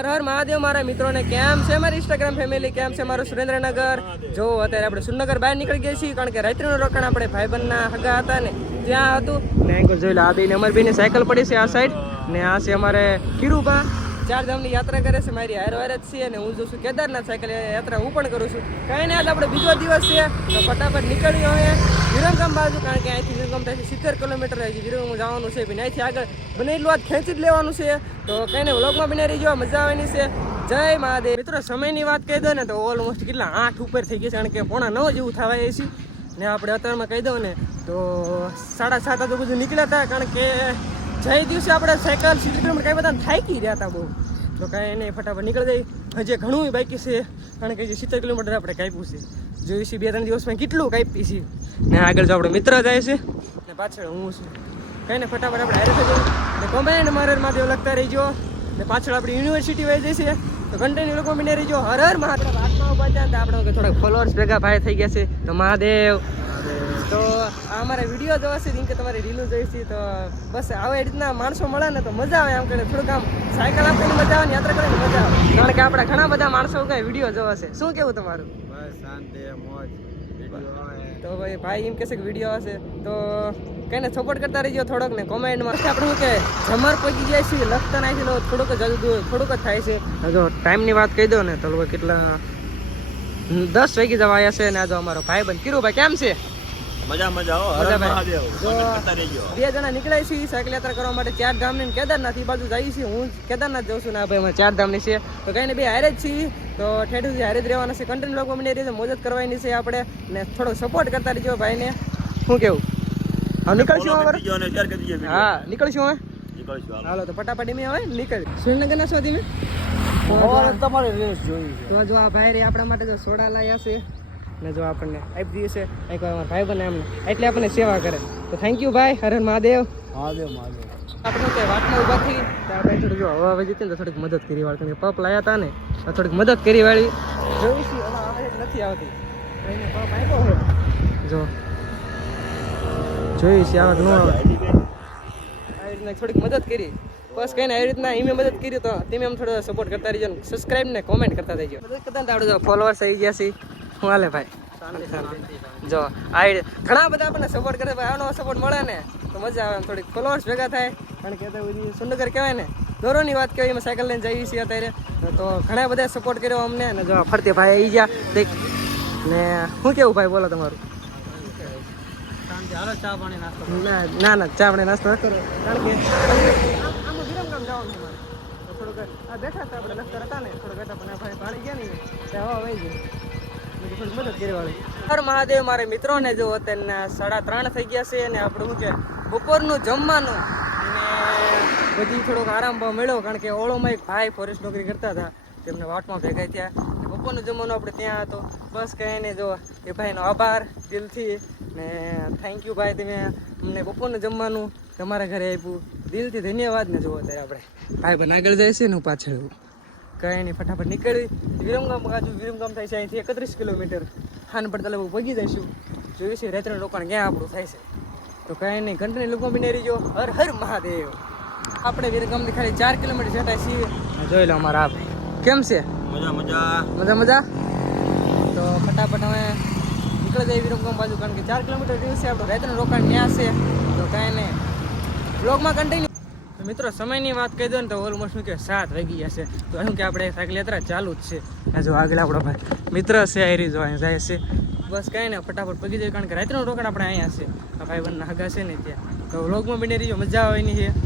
હર હર મહાદેવ મારા મિત્રોને કેમ છે મારી ઇન્સ્ટાગ્રામ ફેમિલી, કેમ છે મારું સુરેન્દ્રનગર. જો અત્યારે આપણે સુરનગર બહાર નીકળી ગયા છીએ, કારણ કે રાત્રિનું રોકાણ આપણે ભાઈબંધના હગા હતા ને ત્યાં હતું ને. એંગલ જોઈ લો, આ બેને અમરબીની સાયકલ પડી છે આ સાઈડ ને. આ છે અમારે કિરુબા, 4 ધામની યાત્રા કરે છે, મારી હાર જ છે. અને હું જોઉં છું કેદારનાથ સાયકલ યાત્રા હું પણ કરું છું. કાંઈ નહીં, આજે આપણે બીજો દિવસ છે તો ફટાફટ નીકળ્યો હવે વિરમગામ બાજુ, કારણ કે અહીંથી વિરમગામ થાય 70 કિલોમીટર વિરમગામ જવાનું છે. പിന്നെ અહીંથી આગળ બનેલું આજ ખેંચી જ લેવાનું છે. તો કંઈ નહીં, વ્લોગમાં બને રહીજો, મજા આવવાની છે. જય મહાદેવ. મિત્રો સમયની વાત કહી દો ને તો ઓલમોસ્ટ કેટલા 8 ઉપર થઈ ગયા છે, કારણ કે 8:45 જેવું થવા આવી છે ને. આપણે અત્યારમાં કહી દઉં ને તો 7:30 તો બધું નીકળ્યા હતા, કારણ કે જય દિવસે આપણે સાયકલ 70 કિલોમીટર કાંઈ બધા થાકી રહ્યા હતા બહુ. તો કાંઈ નહીં, ફટાફટ નીકળી જાય. હજી ઘણું બાકી છે, કારણ કે જે 70 કિલોમીટર આપણે કાપ્યું છે. જોઈશું 2-3 દિવસમાં કેટલું કાપી છે. ને આગળ જો આપણે મિત્ર જાય છે ને પાછળ હું છું. કંઈ ને ફટાફટ આપણે હારે થઈ જવું ને કોમેન્ટ મારે મહાદેવ લખતા રહીજો. ને પાછળ આપણી યુનિવર્સિટી વહી જશે તો કન્ટિન્યુ લોકો બને રહીજો. હર હર મહાદેવ. વાતમાં ઉભા થયા આપણે થોડાક ફોલોઅર્સ ભેગા ભાઈ થઈ ગયા છે. તો મહાદેવ તો આ અમારા વિડીયો જોવાશે કે તમારી રીલું જોઈશી, તો બસ આવી રીતના માણસો મળે ને તો મજા આવે. એમ કરીને થોડુંક આમ સાયકલ આપવાની મજા આવે ને યાત્રા કરવાની મજા આવે, કારણ કે આપણા ઘણા બધા માણસો કઈ વિડીયો જોવાશે. શું કેવું તમારું? બસ શાંતિ મોજ. તો ભાઈ એમ કહેશે કે વિડીયો આવશે તો કઈને સપોર્ટ કરતા રહીજો થોડોક ને કોમેન્ટમાં. આપણે શું કે જમર પહોંચી જાય છે, લખતા નાખી લો, થોડુંક જ થોડુંક જ થાય છે. જો ટાઈમની વાત કહી દો ને તો કેટલા 10 વાગી જવા આવ્યા છે. ને આ જો અમારો ભાઈબંધ કિરુભાઈ કેમ છે? મજા મજા હો. હર મહાદેવ. કરતા રહેજો. 2 જણા નીકળ્યા છીએ સાયકલ યાત્રા કરવા માટે 4 ધામની ને કેદારનાથ. એ બાજુ જઈએ છીએ, હું કેદારનાથ જાઉં છું ને આ ભાઈ અમારે 4 ધામની છે. તો કઈ ને બે હારે જ છીએ, તો ઠેઠ સુધી હારે જ રહેવાના છે. કન્ટિન્યુ લોકો બની રહી છે, મોજ જ કરવાની છે આપણે. ને થોડો સપોર્ટ કરતા રહીજો ભાઈને. શું કેવું? હા નીકળશું હવે. હા નીકળશું હવે. હાલો તો ફટાફટ મેં હવે નીકળ. સુરેન્દ્રનગરના છો તમે? તમારે રેસ જોઈ તો જો આ ભાઈ રે આપણા માટે જો સોડા લાયા છે ને જો આપણને આપી દઈએ છે એકવાર અમારા ભાઈ બને એમને, એટલે આપણને સેવા કરે. તો થેન્ક યુ ભાઈ. હર હર મહાદેવ. મહાદેવ મહાદેવ. આપણે કંઈ વાતમાં ઊભા થઈ ત્યાં ભાઈ થોડીક જો હવા આવી જતી ને તો થોડીક મદદ કરી વાળી, કારણ કે પપ લાયા હતા ને તો થોડીક મદદ કરી વાળી. જોઈશું હવે આવે નથી આવતી, ભાઈને પપ આપ્યો છે જો જોઈશ આવે કે ન આવે. આવી રીતના થોડીક મદદ કરી, બસ કંઈ ને આવી રીતના એમે મદદ કરી તો તમે એમ થોડો સપોર્ટ કરતા રહીજો, સબસ્ક્રાઈબ ને કોમેન્ટ કરતા રહીજો. મદદ કરતા ને આપણે જો ફોલોઅર્સ આવી ગયા છે. શું હાલે ભાઈ? જો આ ઘણા બધા આપણને સપોર્ટ કરે, ભાઈ આનો સપોર્ટ મળે ને તો મજા આવે. થોડીક ફોલોઅર્સ ભેગા થાય, કારણ કે બધી સુરનગર કહેવાય ને દોરોની વાત કહેવાય. એમાં સાયકલ લઈને જઈએ છીએ અત્યારે, તો ઘણા બધા સપોર્ટ કર્યો અમને. ને જો ફરતે ભાઈ આવી ગયા ને. શું કેવું ભાઈ બોલો તમારું? ચા પાણી નાસ્તો. ના ના ચા પાણી નાસ્તો કરો, કારણ કે આમાં વિરમગામ જવાનું છે મારે. તો થોડુંક આ બેઠા હતા આપણે લખતા હતા ને, થોડુંક બેઠા પણ ભાઈ પાણી ગયા નહીં ત્યાં હવા વહી ગઈ. થોડી મદદ કરી વાળી. હર મહાદેવ મારે મિત્રોને જો અત્યારના 3:30 થઈ ગયા છે. અને આપણું શું કે બપોરનું જમવાનું ને બધી થોડોક આરામ મળ્યો, કારણ કે ઓળોમાં એક ભાઈ ફોરેસ્ટ નોકરી કરતા હતા, તેમને વાટમાં ભેગા થયા. બપોરનું જમવાનું આપણે ત્યાં હતો. બસ કંઈ નહીં, જો એ ભાઈનો આભાર દિલથી ને થેન્ક યુ ભાઈ, તમે અમને બપોરનું જમવાનું તમારા ઘરે આપ્યું, દિલથી ધન્યવાદ. ને જુઓ અત્યારે આપણે ભાઈ બન આગળ જાય છે ને હું પાછળ. કંઈ નહીં, ફટાફટ નીકળી વિરમગામ બાજુ. વિરમગામ થાય છે અહીંથી 31 કિલોમીટર. ખાન પડતા લગભગ પગી જઈશું. જોઈશું રાત્રિનું રોકાણ ક્યાં આપણું થાય છે. તો કંઈ નહીં, કન્ટિન્યુ લોકો બની રહીજો. હર હર મહાદેવ. આપણે વિરમગામથી ખાલી 4 કિલોમીટર જતા છીએ. જોઈ લો અમારા આપ કેમ છે? મજા મજા મજા મજા. તો ફટાફટ હવે નીકળી જાય વિરમગામ બાજુ, કારણ કે 4 કિલોમીટર દિવસે આપણું રાત્રિનું રોકાણ ત્યાં છે. તો કાંઈ નહીં, બ્લોગમાં કન્ટિન્યુ. મિત્રો સમયની વાત કહી દો ને તો ઓલમોસ્ટ શું કે 7 વાગી ગયા છે. તો શું કે આપણે સાયકલ યાત્રા ચાલુ જ છે. જો આગળ આપણો ભાઈ મિત્ર છે, આયરી જો અહીં જાય છે. બસ કાંઈ નહીં, ફટાફટ પગી જાય, કારણ કે રાત્રિનું રોકાણ આપણે અહીંયા છે. આ ભાઈ બંને હગા છે ને ત્યાં. તો વ્લોગમાં બની રહીજો, મજા આવે એની છે.